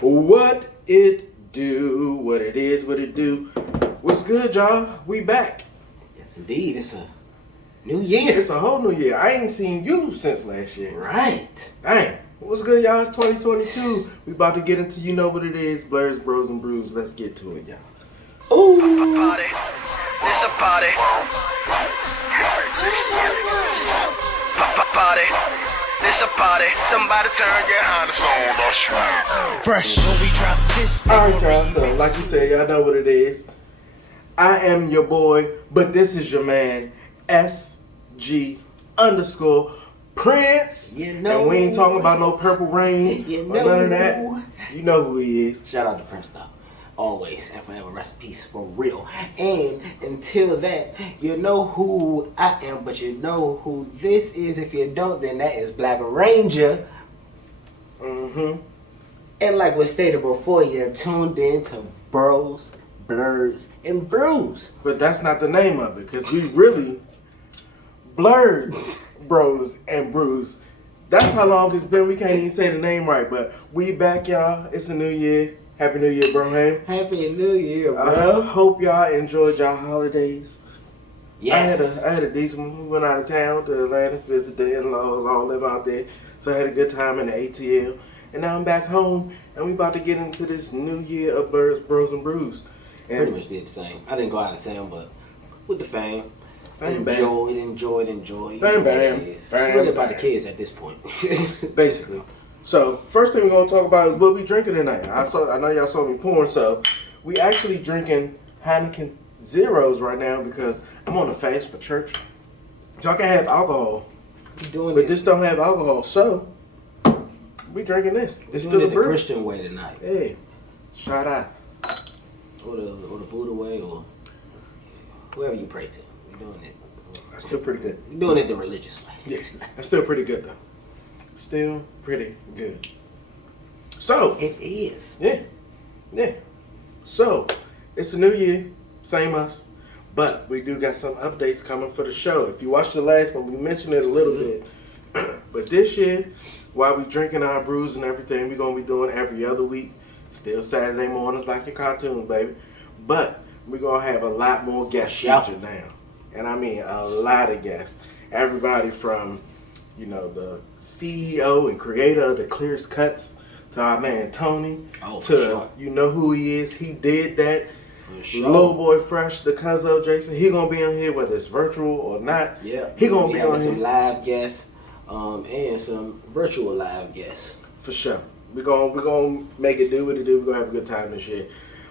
What it do, what it is, what it do. What's good, y'all? We back. Yes, indeed. It's a new year. It's a whole new year. I ain't seen you since last year. Right. Dang. What's good, y'all? It's 2022. We about to get into you know what it is. Blerds, Bros, and Brews. Let's get to it, y'all. Ooh. Party. It's a party. Party. It's a party. Somebody turn your harness on. Fresh when we drop this. Alright, y'all. So, like you said, y'all know what it is. I am your boy, but this is your man, SG _ Prince. You know. And we ain't talking about no Purple Rain You or know. none of that. You know who he is. Shout out to Prince though. Always and forever, rest in peace for real. And until that, you know who I am, but you know who this is. If you don't, then that is Black Ranger. Mm-hmm. And like we stated before, you're tuned in to Bros, Blerds, and Brews. But that's not the name of it, because we really Blerds, Bros, and Brews. That's how long it's been. We can't even say the name right, but we back, y'all. It's a new year. Happy New Year, bro. Hey. Happy New Year, I bro. hope y'all enjoyed y'all holidays. Yes. I had a decent one. We went out of town to Atlanta, visit the in-laws, all them out there. So I had a good time in the ATL. And now I'm back home, and we about to get into this new year of Blerds, Bros, and Brews. And Pretty much did the same. I didn't go out of town, but with the fam. Bam, bam. Enjoyed. Bam, You know bam. what it is. Bam, It's really about bam. the kids at this point. basically. So, first thing we're going to talk about is what we drinking tonight. I know y'all saw me pouring, so we actually drinking Heineken Zeros right now because I'm on a fast for church. Y'all can have alcohol, Doing but it, this don't have alcohol, so we drinking this. It's doing still it a the brew. Christian way tonight. Hey, shout out. Or the Buddha way, or whoever you pray to. We're doing it. That's still pretty good. We're doing it the religious way. Yeah, that's still pretty good, though. Still pretty good. So, It is. Yeah. So, it's a new year, same us, but we do got some updates coming for the show. If you watched the last one, we mentioned it a little bit. But this year, while we drinking our brews and everything, we're going to be doing every other week. Still Saturday mornings like your cartoons, baby. But we're going to have a lot more guests featured now. And I mean a lot of guests. Everybody from, you know, the CEO and creator of the Clearest Cuts to our man Tony, Oh, to for sure. you know who he is. He did that. For sure. Low Boy Fresh, the Cuzzo Jason. He gonna be on here whether it's virtual or not. Yeah. He gonna be having on some here live guests, and some virtual live guests. for sure. We're gonna make it do what it do. We're gonna have a good time this year.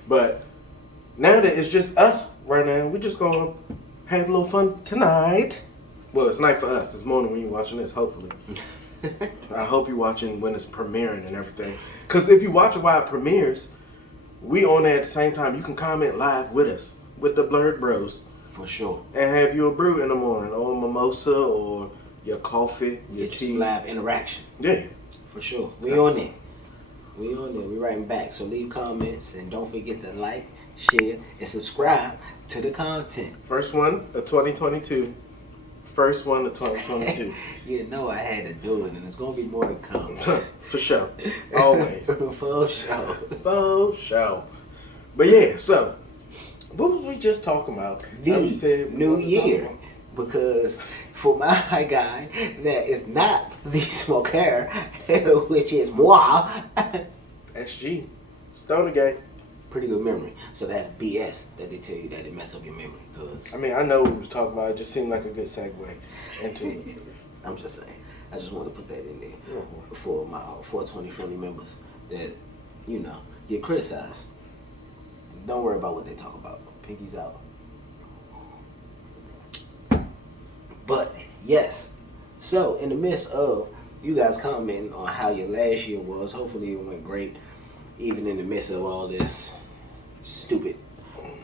But now that it's just us right now, we're just gonna have a little fun tonight. Well, it's night for us. It's morning when you're watching this, hopefully. I hope you're watching when it's premiering and everything. Because if you watch it while it premieres, we on there at the same time. You can comment live with us, with the Blerd Bros, For sure. and have you a brew in the morning, or a mimosa, or your coffee, your Get you tea. some live interaction. Yeah. For sure. We on there. We writing back. So leave comments and don't forget to like, share, and subscribe to the content. First one of 2022. First one of 2022. You know I had to do it, and it's gonna be more to come. For sure. Always. For sure. For sure. But yeah, so what was we just talking about? The Now we said we new wanted to talk year. about- Because for my guy that is not the smoker, which is moi, SG. Stoner Gang. pretty good memory. So that's BS that they tell you that it mess up your memory. Cause I mean, I know what we was talking about. It just seemed like a good segue into it. I'm just saying, I just want to put that in there Mhm. for my 420 friendly members that, you know, get criticized. Don't worry about what they talk about. Pinkies out. But yes, so in the midst of you guys commenting on how your last year was, hopefully it went great, even in the midst of all this stupid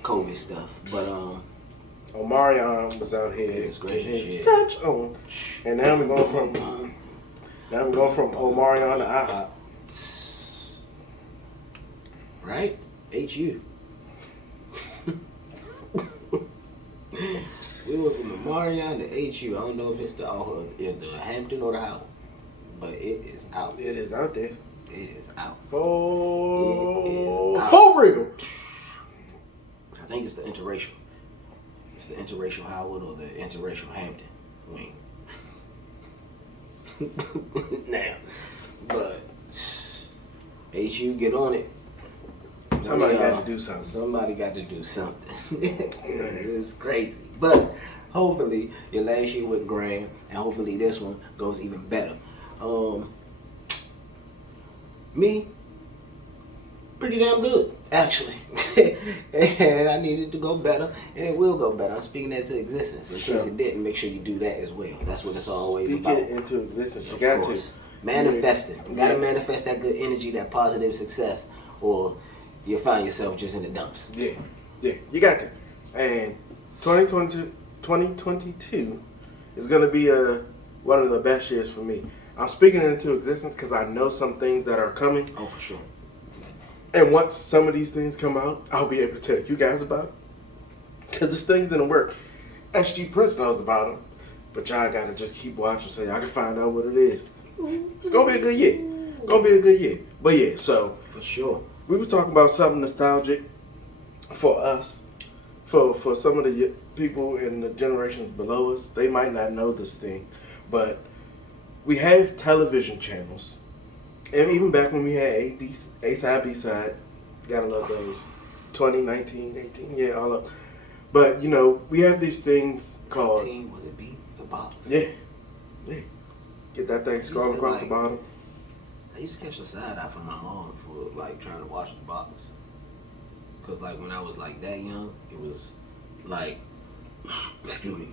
COVID stuff. But Omarion was out here Goodness getting gracious, his yeah. touch on, and now we're going from Omarion to IHOP. right, HU. We went from the Marion to HU. I don't know if it's the Hampton or the Howell, but it is out. It is out there. It is out. For real. I think it's the interracial. It's the interracial Howard or the interracial Hampton wing. Now, but HU, get on it. Somebody got to do something. Somebody got to do something. It's crazy. But hopefully your last year went grand, and hopefully this one goes even better. Me, pretty damn good, actually. And I needed to go better, and it will go better. I'm speaking that to existence. In case it didn't, make sure you do that as well. That's what it's always about. Speak it into existence. You Of got course. to. Manifesting. You got to manifest that good energy, that positive success, or you'll find yourself just in the dumps. Yeah, you got to. And 2022 is going to be one of the best years for me. I'm speaking it into existence because I know some things that are coming. Oh, for sure. And once some of these things come out, I'll be able to tell you guys about it. Because this thing's in the work. SG Prince knows about them. But y'all got to just keep watching so y'all can find out what it is. It's going to be a good year. But yeah, so. For sure. We was talking about something nostalgic for us. For some of the people in the generations below us. They might not know this thing. But we have television channels. And even back when we had A-side, B-side, gotta love those. 20, 19, 18, yeah, all up. But, you know, we have these things called... 19, was it B? The box? Yeah. Get that thing scrolling across the bottom. I used to catch the side eye from my mom for, like, trying to watch the box. Because, like, when I was, like, that young, it was, like, excuse me,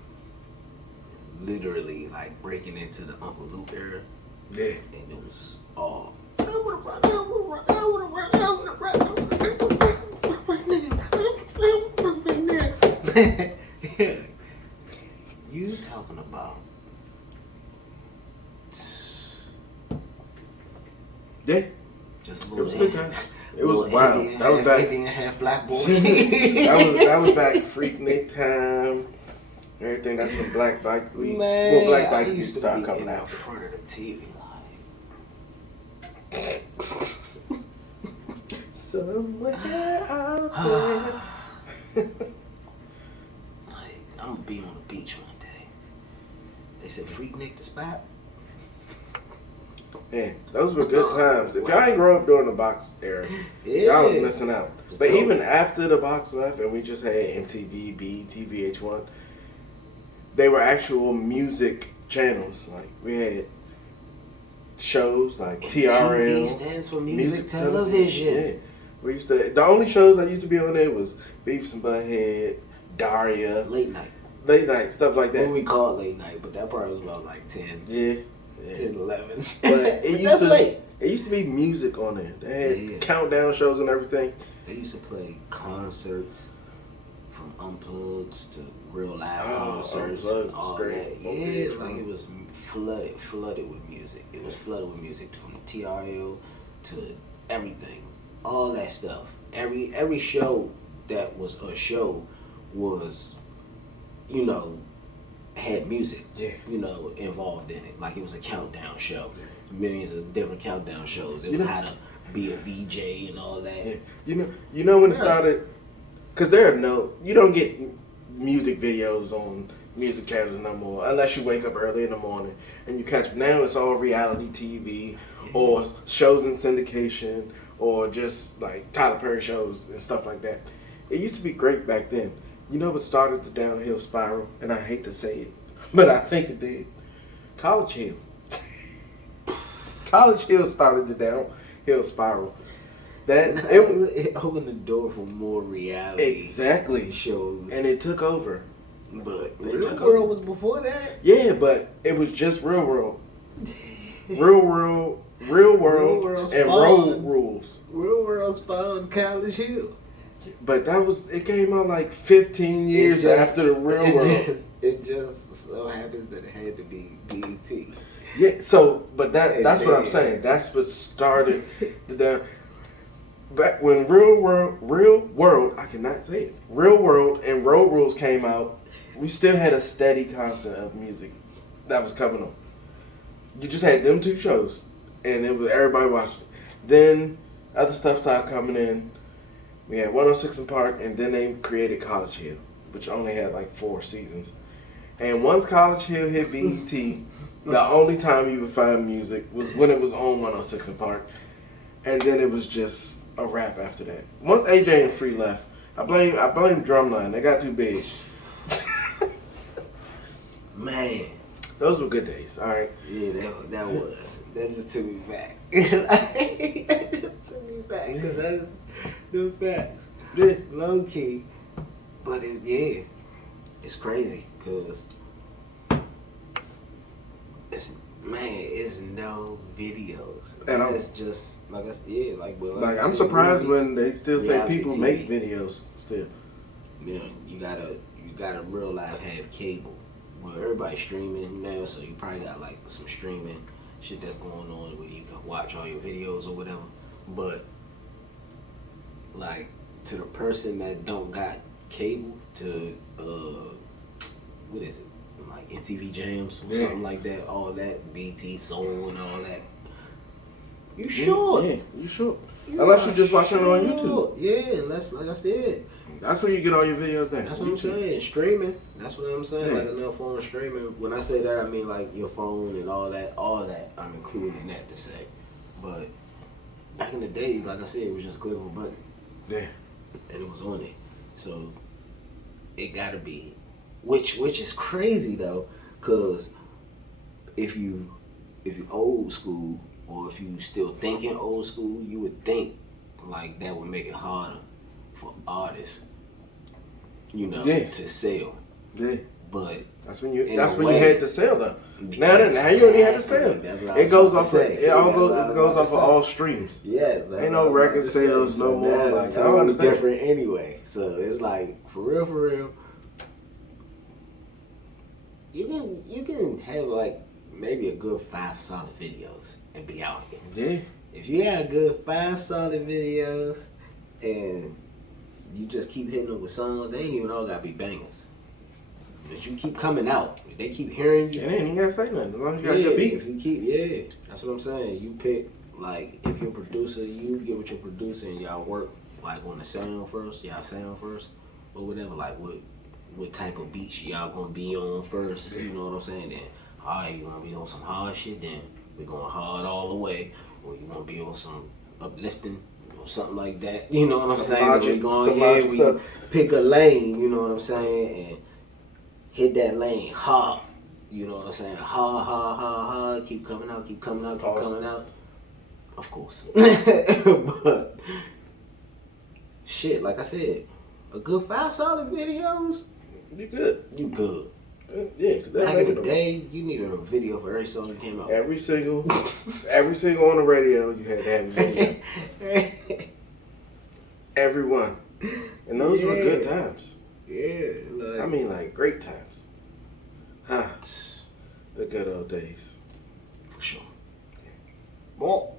literally, like, breaking into the Uncle Luke era. Yeah. And it was all. You talking about? Yeah. Just a It little. was good times. It was little wild. Indian, That was half back. Indian, half black boy. that was back Freaknik time. Everything. That's when Black Bike Week. Man, Well, Black Bike I Week used to started be coming in the out. front of the TV Somewhere out there. like, I'm gonna be on the beach one day. They said Freaknik the spot. Man, those were good times. If y'all ain't grow up during the box era, y'all was missing out. But dope. even after the box left and we just had MTV, BET, VH1, they were actual music channels. Like, we had shows like TRL. TV stands for music television. Yeah. We used to. The only shows that used to be on there was Beavis and Butthead, Daria, Late night. stuff like that. What we call it late night, but that probably was about like 10, Yeah. 10, 11. But it used That's to late. It used to be music on there. They had Yeah. countdown shows and everything. They used to play concerts from unplugs to real live Oh, concerts Unplugged and all was great. that. Oh, Yeah, yeah, like man. it was flooded with music. It was flooded with music from TRL to everything, all that stuff. Every show that was a show was, you know, had music, Yeah. you know, involved in it. Like it was a countdown show. Millions of different countdown shows. It You was know- how to be a VJ and all that. Yeah. You know when it Yeah. started, because you don't get music videos on music channels no more unless you wake up early in the morning and you catch. Now it's all reality TV or shows in syndication or just like Tyler Perry shows and stuff like that. It used to be great back then. You know what started the downhill spiral, and I hate to say it, but I think it did. College Hill. College Hill started the downhill spiral. It opened the door for more reality Exactly. shows. And it took over. But They Real took World over. was before that. Yeah, but it was just Real World. Real World, Real World and spawned. Road Rules. Real World spawned College Hill. But it came out like 15 years after the Real World. It just so happens that it had to be BET. Yeah, so, but that's what I'm saying. That's what started the down. Back when Real World, I cannot say it. Real World and Road Rules came out, we still had a steady constant of music that was coming on. You just had them two shows, and it was everybody watched it. Then other stuff started coming in. We had 106 in Park, and then they created College Hill, which only had like 4 seasons. And once College Hill hit BET, the only time you would find music was when it was on 106 in Park. And then it was just a wrap after that. Once AJ and Free left, I blame Drumline. They got too big. Man. Those were good days, alright? Yeah, that was. That just took me back. That just took me back, because that's the facts. Yeah. Low key. But it's crazy, because it's no videos. And it's just, like I said, like I'm surprised when they still say reality people TV. make videos still. You know, you gotta real life have cable. Well, everybody's streaming now, so you probably got like some streaming shit that's going on where you can watch all your videos or whatever. But like to the person that don't got cable, to what is it? Like MTV Jams or something like that, all that, BT Soul and all that. You sure? Yeah, you sure. Unless you just watching it on YouTube. Yeah, unless, like I said. That's where you get all your videos now. That's what I'm saying. Streaming. That's what I'm saying. Yeah. Like another form of streaming. When I say that, I mean like your phone and all that. I'm including that to say. But back in the day, like I said, it was just click of a button. Yeah. And it was on it. So it gotta be. Which is crazy though, cause if you old school, or if you still thinking old school, you would think like that would make it harder for artists, to sell. Yeah. But That's when you in that's a when way, you had to sell though. Now you only had to sell. That's what I It was goes about off to of say. it all That's what goes I was it goes about off to of say. all streams. Yes, that's Ain't no what I'm record about to say. sales no So more. that's Like, I don't totally understand. different anyway. So it's like for real. You can have like maybe a good 5 solid videos and be out here. Yeah. If you got a good 5 solid videos and you just keep hitting them with songs, they ain't even all gotta be bangers. But you keep coming out. If they keep hearing you. And they ain't even gotta say nothing as long as you got a good beat. If you keep, that's what I'm saying. You pick, like, if you're a producer, you get with your producer and y'all work, like, on the sound first, or whatever, like, what type of beats y'all gonna be on first, you know what I'm saying? Then, alright, you wanna be on some hard shit, then we're going hard all the way, or you wanna be on some uplifting, or something like that, you know what I'm saying? We pick a lane, you know what I'm saying, and hit that lane hard, you know what I'm saying? Hard, keep coming out. Of course. But, shit, like I said, a good 5 solid videos, You good. you good. Yeah, 'cause Back in the day, you needed a video for every song that came out. Every single on the radio, you had to have a video. Everyone. And those were good times. Yeah, like, I mean, like, great times. Huh. The good old days. for sure. Well,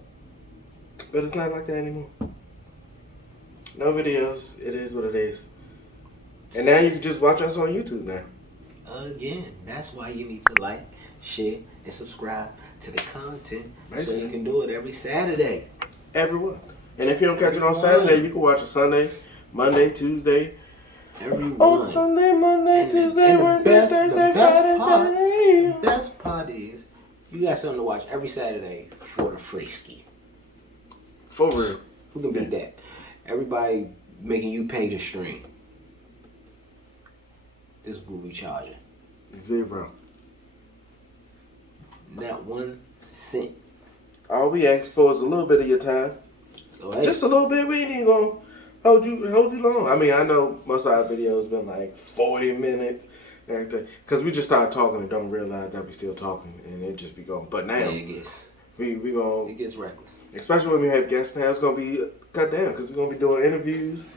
but it's not like that anymore. No videos. It is what it is. And now you can just watch us on YouTube now. Again, that's why you need to like, share, and subscribe to the content so you can do it every Saturday. Everyone. And if you don't catch it on Saturday, you can watch it Sunday, Monday, Tuesday. Everyone. On Sunday, Monday, Tuesday, Wednesday, Thursday, Friday, Saturday. The best part is you got something to watch every Saturday for the free ski. For real. Who can beat that? Everybody making you pay to stream. This is what we charging. 0. Not 1 cent. All we ask for is a little bit of your time. So hey, Just a little bit. We ain't even gonna hold you long. I mean, I know most of our videos been like 40 minutes and everything, because we just started talking and don't realize that we still talking, and it just be going. But now it gets we gonna, reckless. especially when we have guests now, it's gonna be cut down because we're gonna be doing interviews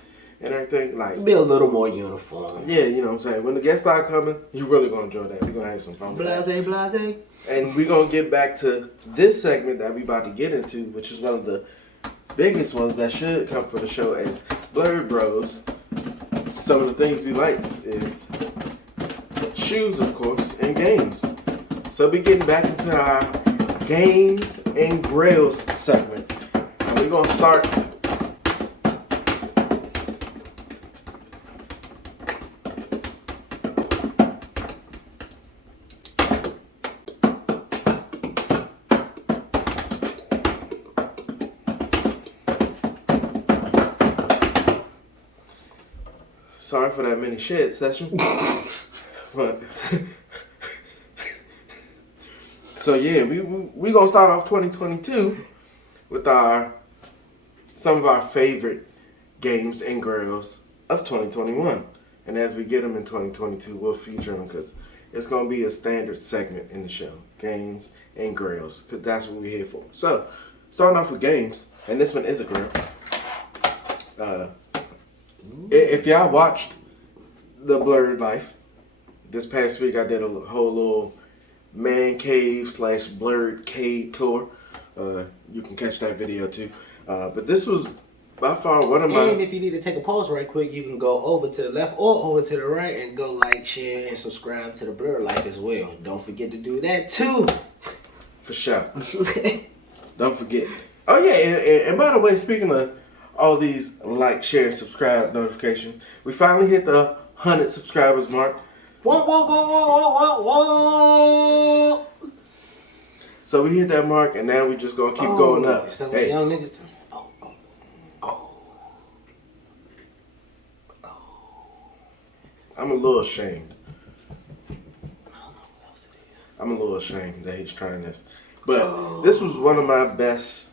and everything. Like, Be a little more uniform. yeah, you know what I'm saying. When the guests start coming, you really gonna enjoy that. We're gonna have some fun with that. Blase. And we're going to get back to this segment that we about to get into, which is one of the biggest ones that should come for the show as Blerds. Some of the things we like is shoes, of course, and games. So we're getting back into our Games and Grails segment. I'm we're gonna start. Sorry for that mini shed session. But so yeah, we gonna start off 2022 with some of our favorite games and grails of 2021, and as we get them in 2022, we'll feature them because it's gonna be a standard segment in the show, games and grails, because that's what we're here for. So starting off with games, and this one is a grail. If y'all watched the Blurred Life this past week, I did a whole little man cave / blurred cave tour. You can catch that video too. But this was by far one of my. And if you need to take a pause right quick, you can go over to the left or over to the right and go like, share, and subscribe to the Blurred Life as well. Don't forget to do that too. For sure. Don't forget. Oh yeah, and by the way, speaking of all these like, share, and subscribe notifications, we finally hit the 100 subscribers mark. Whoa, whoa, whoa, whoa, whoa, whoa, whoa. So we hit that mark, and now we just gonna keep going up. Is that what young niggas do? I'm a little ashamed. I don't know what else it is. I'm a little ashamed that he's trying this. But this was one of my best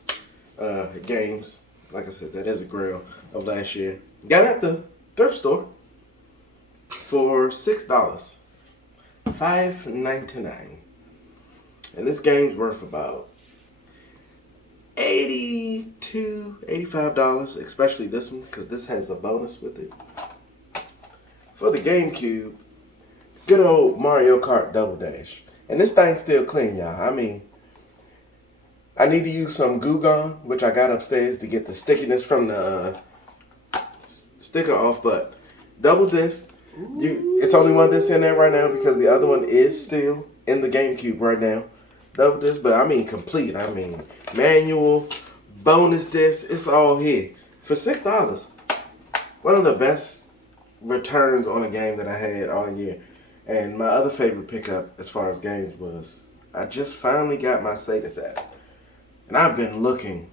games. Like I said, that is a grail of last year. Got it at the thrift store for $6. $5.99. And this game's worth about $82, $85, especially this one, because this has a bonus with it. For the GameCube, good old Mario Kart Double Dash. And this thing's still clean, y'all. I mean, I need to use some Goo Gone, which I got upstairs to get the stickiness from the sticker off, but double disc, it's only one disc in there right now because the other one is still in the GameCube right now. Double disc, but I mean complete. I mean manual, bonus disc, it's all here for $6. One of the best returns on a game that I had all year. And my other favorite pickup as far as games was, I just finally got my Sega Saturn. And I've been looking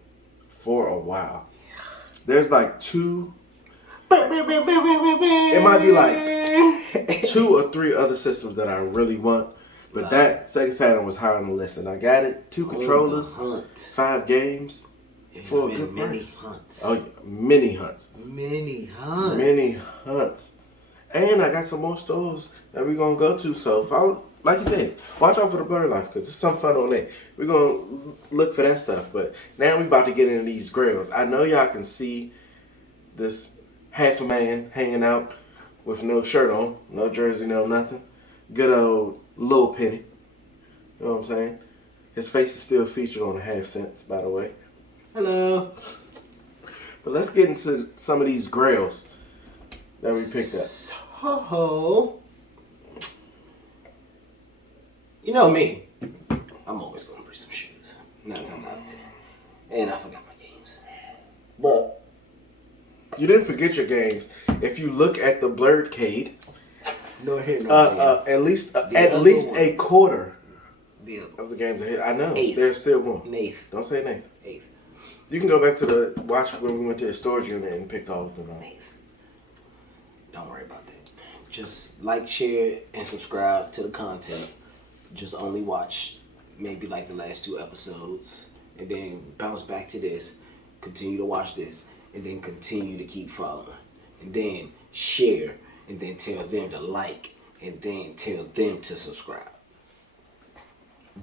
for a while. There's like two, it might be like 2 or 3 other systems that I really want. But that Sega Saturn was high on the list. And I got it, 2 controllers, 5 games. For a good many price. hunts. Oh, yeah. Mini hunts. Many hunts. Many hunts. And I got some more stores that we're going to go to. So, if I, like you said, watch out for the Blurred Life because there's some fun on there. We're going to look for that stuff. But now we're about to get into these grails. I know y'all can see this half a man hanging out with no shirt on, no jersey, no nothing. Good old Lil Penny. You know what I'm saying? His face is still featured on the half cents, by the way. Hello. But let's get into some of these grails that we picked up. So, you know me. I'm always going to bring some shoes. 9 times out of 10. And I forgot my games. But you didn't forget your games. If you look at the Blurred Cade, no here, no at least ones. a quarter The of the games ahead. I know. Eighth. There's still one. An eighth. Don't say an eighth. Eighth. You can go back to the watch when we went to the storage unit and picked all of them out. Eighth. Don't worry about that. Just like, share, and subscribe to the content. Just only watch maybe like the last 2 episodes. And then bounce back to this. Continue to watch this. And then continue to keep following. And then share. And then tell them to like. And then tell them to subscribe.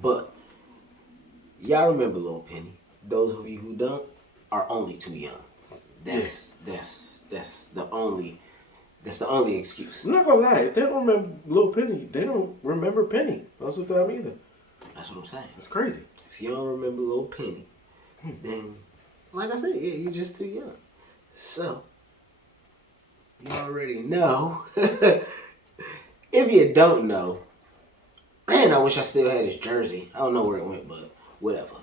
But y'all remember Lil Penny. Those of you who don't are only too young. That's the only excuse. I'm not gonna lie, if they don't remember Lil Penny, they don't remember Penny most of the time either. That's what I'm saying. That's crazy. If you don't remember Lil Penny, then like I said, yeah, you're just too young. So you already know. If you don't know, man, I wish I still had his jersey. I don't know where it went, but whatever.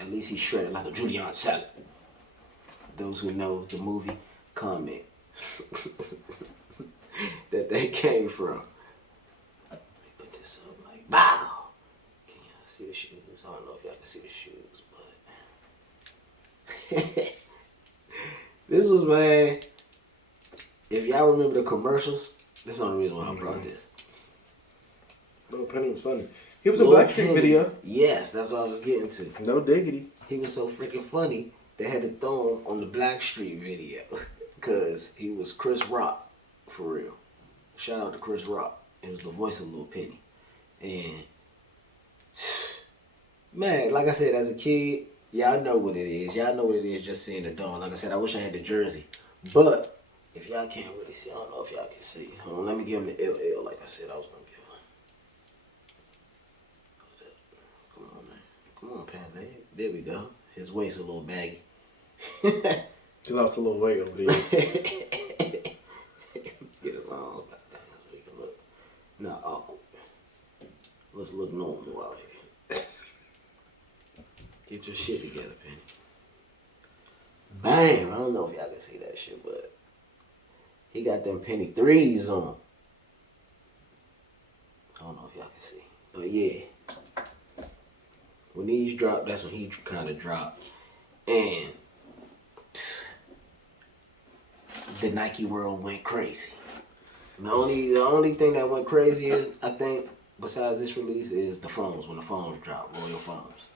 At least he's shredded like a Julian salad. Those who know the movie, comment that they came from. Let me put this up like, bow. Can y'all see the shoes? I don't know if y'all can see the shoes, but this was, man, if y'all remember the commercials, this is the only reason why I brought this. Little Penny was funny. He was in Blackstreet video. Yes, that's what I was getting to. No diggity. He was so freaking funny, they had to throw him on the Blackstreet video. Because he was Chris Rock, for real. Shout out to Chris Rock. It was the voice of Lil Penny. And, man, like I said, as a kid, y'all know what it is. Y'all know what it is just seeing the dog. Like I said, I wish I had the jersey. But, if y'all can't really see, I don't know if y'all can see. Hold on, let me give him the LL like I said I was going to give him. Come on, man. Come on, Pat. There we go. His waist a little baggy. He lost a little weight over there. Get his arms back down so he can look not awkward. Let's look normal out here. Get your shit together, Penny. Bam! I don't know if y'all can see that shit, but he got them Penny 3s on. I don't know if y'all can see. But yeah. When these drop, that's when he kind of dropped. And the Nike world went crazy. The only thing that went crazy, I think, besides this release, is the phones. When the phones dropped, Royal phones.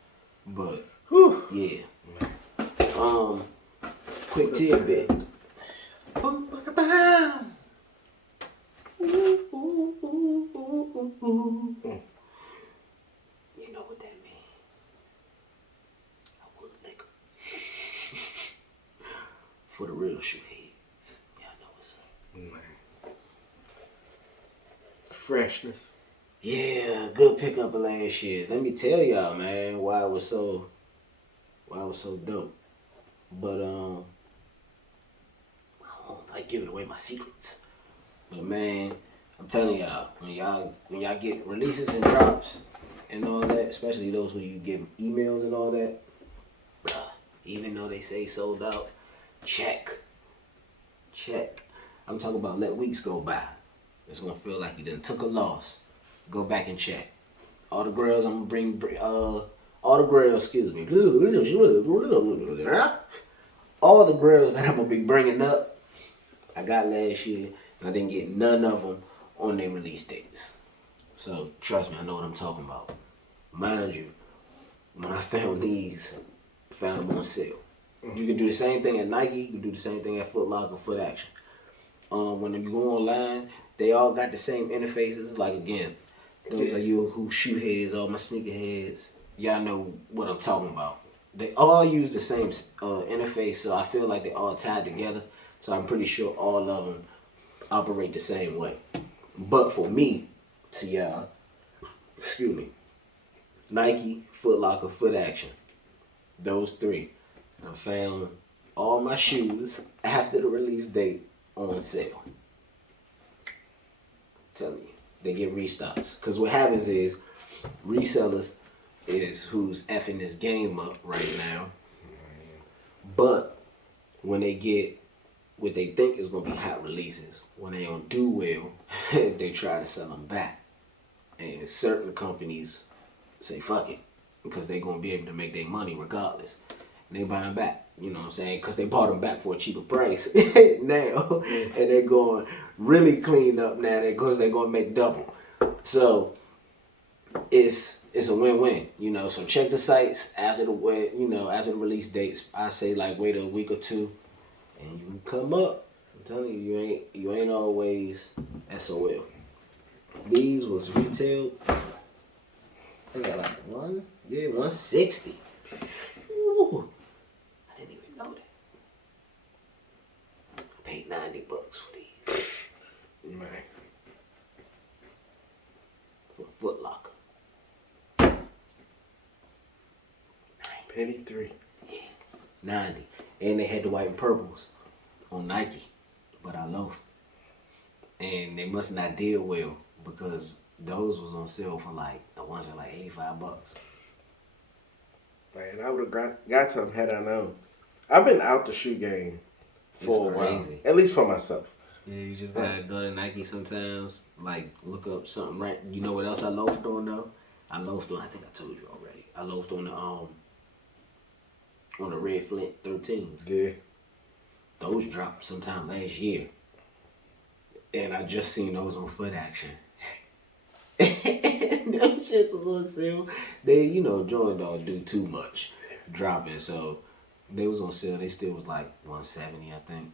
But yeah. Quick tidbit. You know what that means? I would lick 'em. For the real shoe heads. Y'all know what's up. Freshness. Yeah, good pickup of last year. Let me tell y'all, man, why it was so dope. But I don't like giving away my secrets. But man, I'm telling y'all, when y'all get releases and drops and all that, especially those when you get emails and all that, bruh, even though they say sold out, check. I'm talking about let weeks go by. It's gonna feel like you done took a loss. Go back and check. All the grails I'm gonna bring, all the grails that I'm gonna be bringing up, I got last year, and I didn't get none of them on their release dates. So trust me, I know what I'm talking about. Mind you, when I found these, found them on sale. You can do the same thing at Nike. You can do the same thing at Foot Locker, Foot Action. When you go online, they all got the same interfaces. Like again, those are you who shoe heads, all my sneaker heads. Y'all know what I'm talking about. They all use the same interface, so I feel like they all tied together. So I'm pretty sure all of them operate the same way. But for me, to y'all, excuse me, Nike, Foot Locker, Foot Action, those three. I found all my shoes after the release date on sale. I'm telling you, they get restocks. Because what happens is, resellers is who's effing this game up right now. But when they get what they think is going to be hot releases, when they don't do well, they try to sell them back. And certain companies say, fuck it, because they're going to be able to make their money regardless. And they buy them back, you know what I'm saying? Because they bought them back for a cheaper price now. And they're going really clean up now because they're going to make double. So it's a win-win, you know. So check the sites after the release dates. I say like wait a week or two, and you can come up. I'm telling you, you ain't always SOL. These was retailed. I got like 160. Ooh, I didn't even know that. I paid $90 for these. Man. For Foot Locker. Penny 3. Yeah, 90. And they had the white and purples on Nike, but I loafed. And they must not deal well because those was on sale for like, I want to say like $85. Man, I would have got something had I known. I've been out the shoe game for a while. At least for myself. Yeah, you just gotta go to Nike sometimes, like look up something right. You know what else I loafed on though? I loafed on. I think I told you already. I loafed on the red Flint 13s. Yeah. Those dropped sometime last year, and I just seen those on Foot Action. Them shits was on sale. They, Jordan don't do too much dropping, so they was on sale. They still was like $170, I think.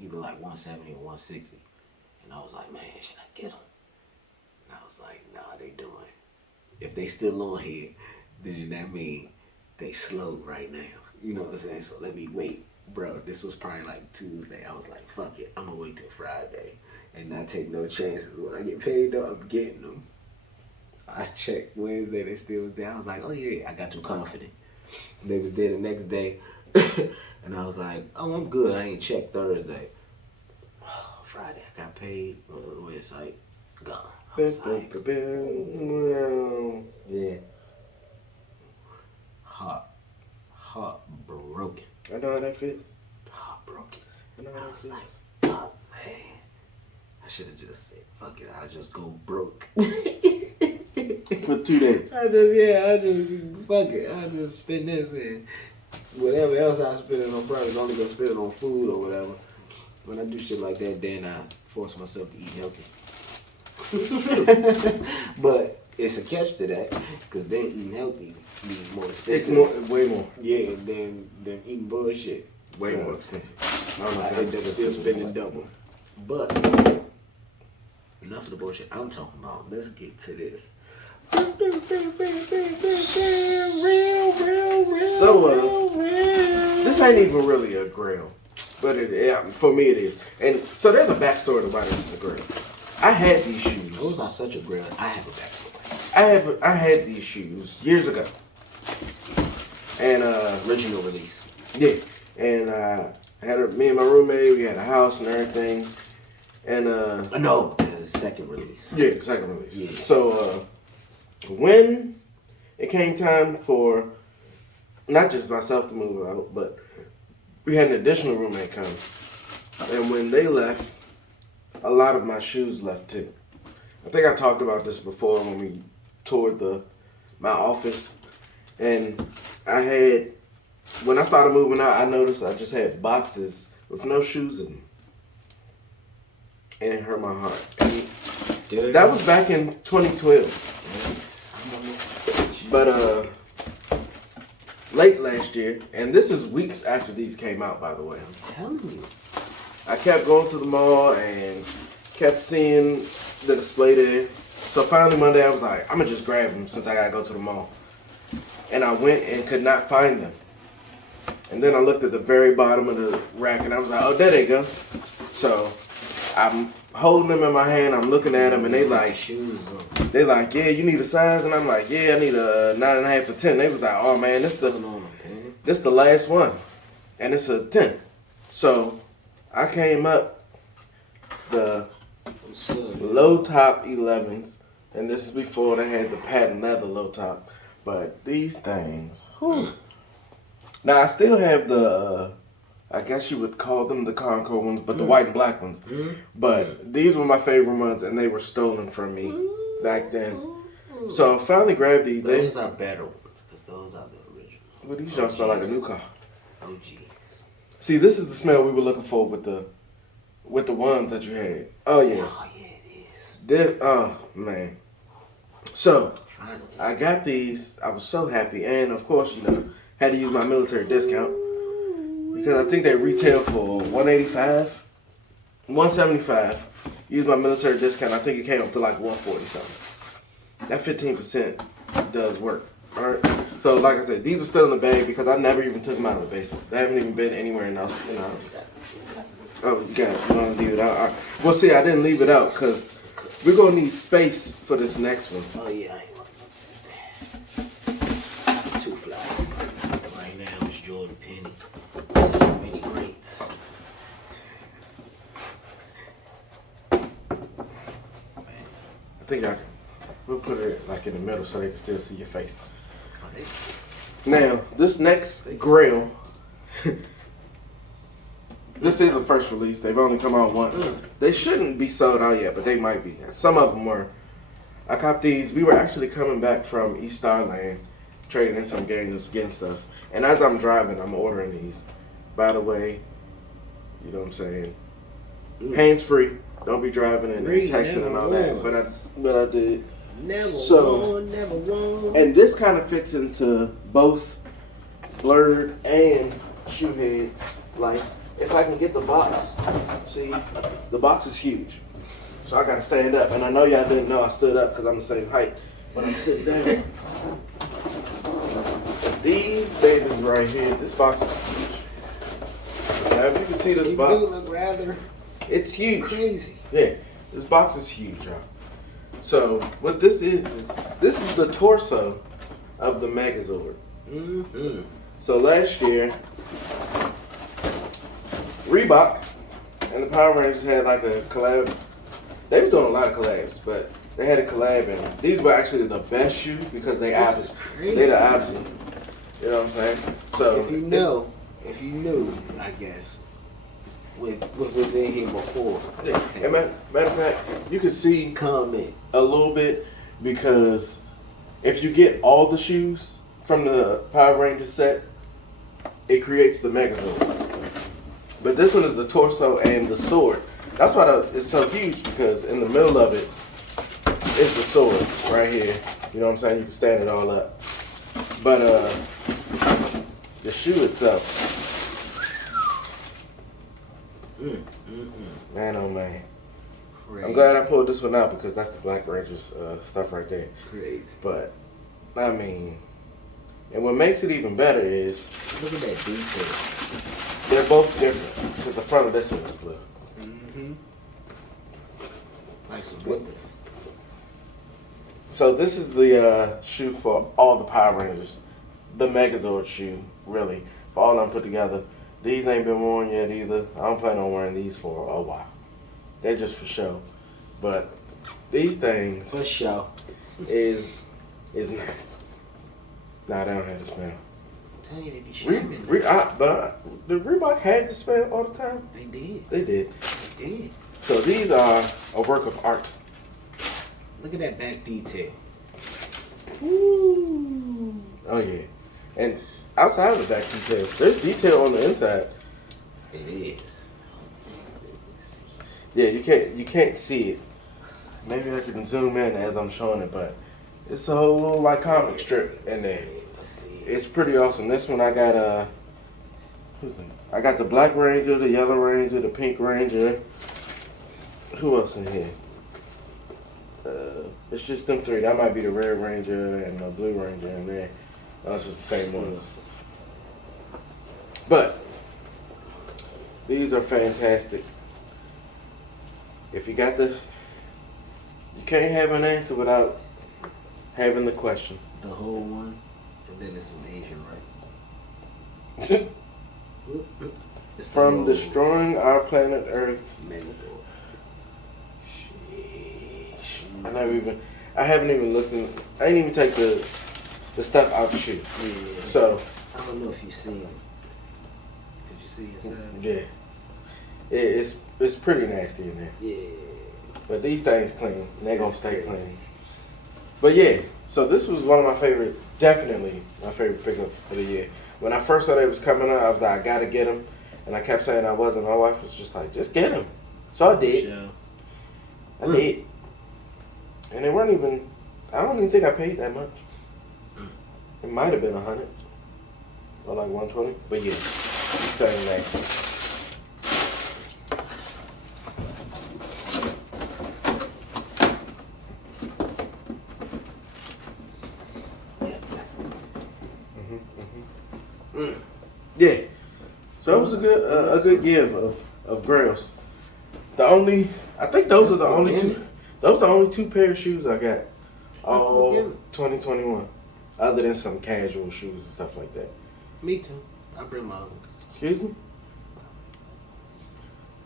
Either like 170 or 160. And I was like, man, should I get them? And I was like, nah, they doing. If they still on here, then that mean they slow right now. You know what I'm saying? So let me wait. Bro, this was probably like Tuesday. I was like, fuck it. I'm gonna wait till Friday and not take no chances. When I get paid though, I'm getting them. I checked Wednesday, they still was there. I was like, oh yeah, I got too confident. And they was there the next day. And I was like, oh, I'm good. I ain't checked Thursday. Friday, I got paid on the website. Gone. I was like, yeah. Heartbroken. I know how that feels. Heartbroken. I know how that feels. Like, fuck, man. I should have just said, fuck it. I'll just go broke. For 2 days. Fuck it. I'll just spend this and whatever else I spend it on, probably only gonna spend it on food or whatever. When I do shit like that, then I force myself to eat healthy. But it's a catch to that, because then eating healthy be more expensive. It's way more. Yeah, than eating bullshit. Way more expensive. I end up still spending double. But enough of the bullshit I'm talking about. Let's get to this. So, this ain't even really a grill, but for me it is. And so there's a backstory to why this is a grill. I had these shoes. Those are such a grill. I have a backstory. I had these shoes years ago. And Original release. yeah, and I had me and my roommate. We had a house and everything. And no, the second release. Yeah, second release. Yeah. So when it came time for not just myself to move out, but we had an additional roommate come. And when they left, a lot of my shoes left too. I think I talked about this before when we toured my office. And when I started moving out, I noticed I just had boxes with no shoes in them. And it hurt my heart. And that was back in 2012. But late last year, and this is weeks after these came out, by the way. I'm telling you. I kept going to the mall and kept seeing the display there. So finally Monday I was like, I'm going to just grab them since I got to go to the mall. And I went and could not find them. And then I looked at the very bottom of the rack and I was like, oh, there they go. So I'm holding them in my hand, I'm looking at them, and they like, yeah, you need a size? And I'm like, yeah, I need a 9.5 or 10. They was like, oh man, this the last one. And it's a 10. So I came up the low top 11s, and this is before they had the patent leather low top. But these things, Now I still have the, I guess you would call them the Concord ones, but the white and black ones. But these were my favorite ones, and they were stolen from me back then. So I finally grabbed these. Those are better ones, because those are the original. Well, these don't smell like a new car. Oh, geez. See, this is the smell we were looking for with the ones that you had. Oh yeah. Oh yeah, it is. Oh man. So Finally. I got these. I was so happy, and of course, had to use my military discount because I think they retail for $185, $175. Use my military discount. I think it came up to like $140 something. That 15% does work. All right. So like I said, these are still in the bag because I never even took them out of the basement. They haven't even been anywhere else in the house. Oh, you got it. You want to leave it out? All right. Well, see, I didn't leave it out because we're gonna need space for this next one. Oh yeah, I ain't This is too fly. Right now it's Jordan Penny. So many greats. I think we'll put it like in the middle so they can still see your face. Oh, Now, this next grill, this is a first release. They've only come out once. They shouldn't be sold out yet, but they might be. Some of them were. I copped these. We were actually coming back from East Starland, trading in some games, getting stuff. And as I'm driving, I'm ordering these. By the way, you know what I'm saying? Hands free. Don't be driving and texting and all that. But I did. Never won. And this kind of fits into both Blerd and Shoehead. Like, if I can get the box, see, the box is huge. So I gotta stand up. And I know y'all didn't know I stood up because I'm the same height. But I'm sitting down. These babies right here, this box is huge. Now, if you can see this box, do look rather it's huge. crazy. Yeah, this box is huge, y'all. So what this is this is the torso of the Megazord. Mm-hmm. So last year, Reebok and the Power Rangers had like a collab. They was doing a lot of collabs, but they had a collab, and these were actually the best shoes because they This is opposite. crazy. They the opposite. You know what I'm saying? So If you knew, I guess, with what was in here before. and matter of fact, you can see Comment. a little bit because if you get all the shoes from the Power Rangers set, it creates the Megazord. But this one is the torso and the sword. That's why it's so huge, because in the middle of it is the sword right here. You know what I'm saying? You can stand it all up. But the shoe itself, man, oh man. Crazy. I'm glad I pulled this one out because that's the Black Rangers stuff right there. Crazy. But I mean, and what makes it even better is Look at that detail. they're both different. Because the front of this one is blue. Mm-hmm. Like some witness. So this is the shoe for all the Power Rangers, the Megazord shoe, really, for all of them put together. These ain't been worn yet either. I don't plan on wearing these for a while. They're just for show. But these things For sure. is nice. Nah, they don't have the smell. I'm telling you, they be shipping. But the Reebok had the smell all the time. They did. They did. They did. So these are a work of art. Look at that back detail. Ooh. Oh yeah. And outside of the back detail, there's detail on the inside. It is. Yeah, you can't see it. Maybe I can zoom in as I'm showing it, but it's a whole little like comic strip in there. Let's see. It's pretty awesome. This one I got I got the Black Ranger, the Yellow Ranger, the Pink Ranger. Who else in here? It's just them three. That might be the Red Ranger and the Blue Ranger in there. That's just the same ones. But these are fantastic. If you got you can't have an answer without having the question. The whole one, and then it's some Asian, right? It's the From whole destroying our planet Earth. Megazord. I haven't even looked in. I didn't even take the stuff out the shoe. Yeah. So I don't know if you've seen it. Did you see inside? yeah, it's pretty nasty in there. Yeah. But these things clean. And they gonna That's stay crazy. clean. But yeah, so this was one of my favorite, definitely my favorite pickup of the year. When I first saw they was coming out, I was like, I gotta get them. And I kept saying I wasn't. My wife was just like, just get them. So I did. Sure. I did. And they weren't even, I don't even think I paid that much. It might have been 100 or like 120. But yeah, these things nasty. Yeah, so it was a good year of Grails. I think those are the only two. Those are the only two pair of shoes I got all 2021, other than some casual shoes and stuff like that. Me too. I bring my own. Excuse me,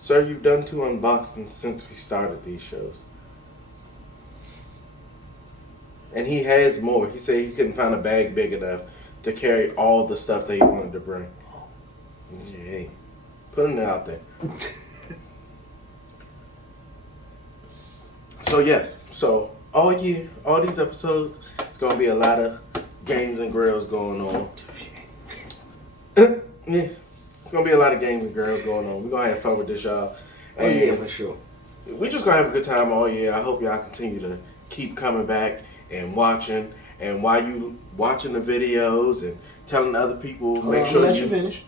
sir. You've done 2 unboxings since we started these shows, and he has more. He said he couldn't find a bag big enough to carry all the stuff that he wanted to bring. Hey, putting it out there. So yes, so all year, all these episodes, it's gonna be a lot of games and grills going on. Yeah, it's gonna be a lot of games and grills going on. We're gonna have fun with this, y'all. Oh yeah, for sure. We just gonna have a good time all year. I hope y'all continue to keep coming back and watching. And while you watching the videos and telling other people, make sure you finish.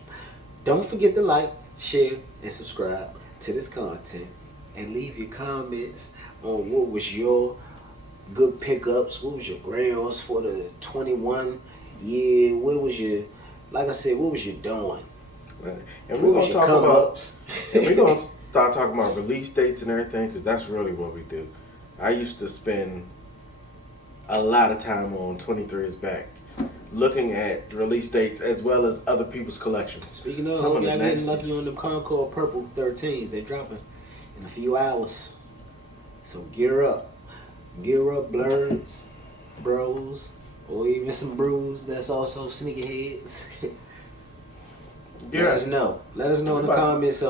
Don't forget to like, share, and subscribe to this content, and leave your comments on what was your good pickups, what was your grails for the 21 year, what was your, like I said, what was you doing? And we're gonna talk about, and we're gonna start talking about release dates and everything, because that's really what we do. I used to spend a lot of time on 23's back, looking at release dates as well as other people's collections. Speaking of, y'all getting lucky on them Concord Purple 13s. They're dropping in a few hours. So gear up. Gear up, Blerds, Bros, or even some Brews that's also sneakerheads. Let us know. Let us know in the comments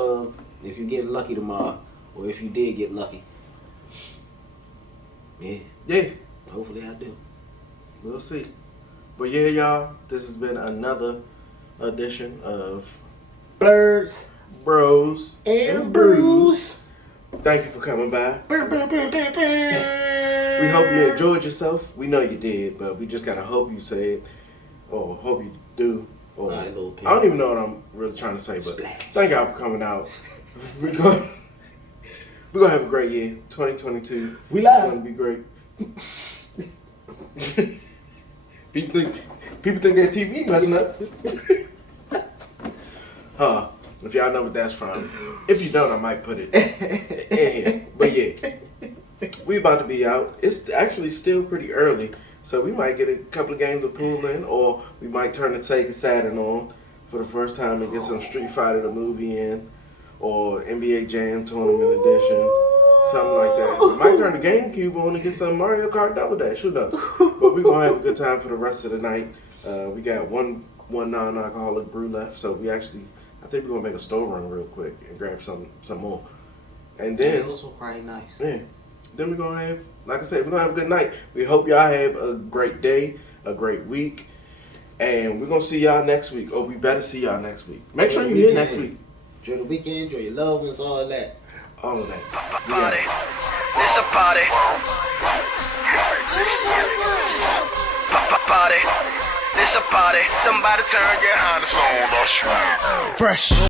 if you get lucky tomorrow, or if you did get lucky. Yeah. Hopefully I do. We'll see. But yeah, y'all, this has been another edition of Blerds, Bros, and Brews. Thank you for coming by. We hope you enjoyed yourself. We know you did, but we just gotta hope you say it, or hope you do. Or, I don't even know what I'm really trying to say, but thank y'all for coming out. We're gonna have a great year, 2022. We live. It's gonna be great. People think their TV messing up. If y'all know what that's from. If you don't, I might put it in here. But yeah, we about to be out. It's actually still pretty early, so we might get a couple of games of pool in, or we might turn the Sega Saturn on for the first time and get some Street Fighter the movie in, or NBA Jam Tournament Edition. Something like that. We might turn the GameCube on and get some Mario Kart Double Dash. Who knows? But we're going to have a good time for the rest of the night. We got one non-alcoholic brew left, so I think we're going to make a store run real quick and grab some more. And then... those will probably nice. Yeah. Then we're going to have, like I said, we're going to have a good night. We hope y'all have a great day, a great week. And we're going to see y'all next week. Or we better see y'all next week. Make sure you're here next week. Enjoy the weekend, enjoy your loved ones, all that. All of that. Party. It's a party. Party. It's a party. Somebody turn your harness on. Fresh.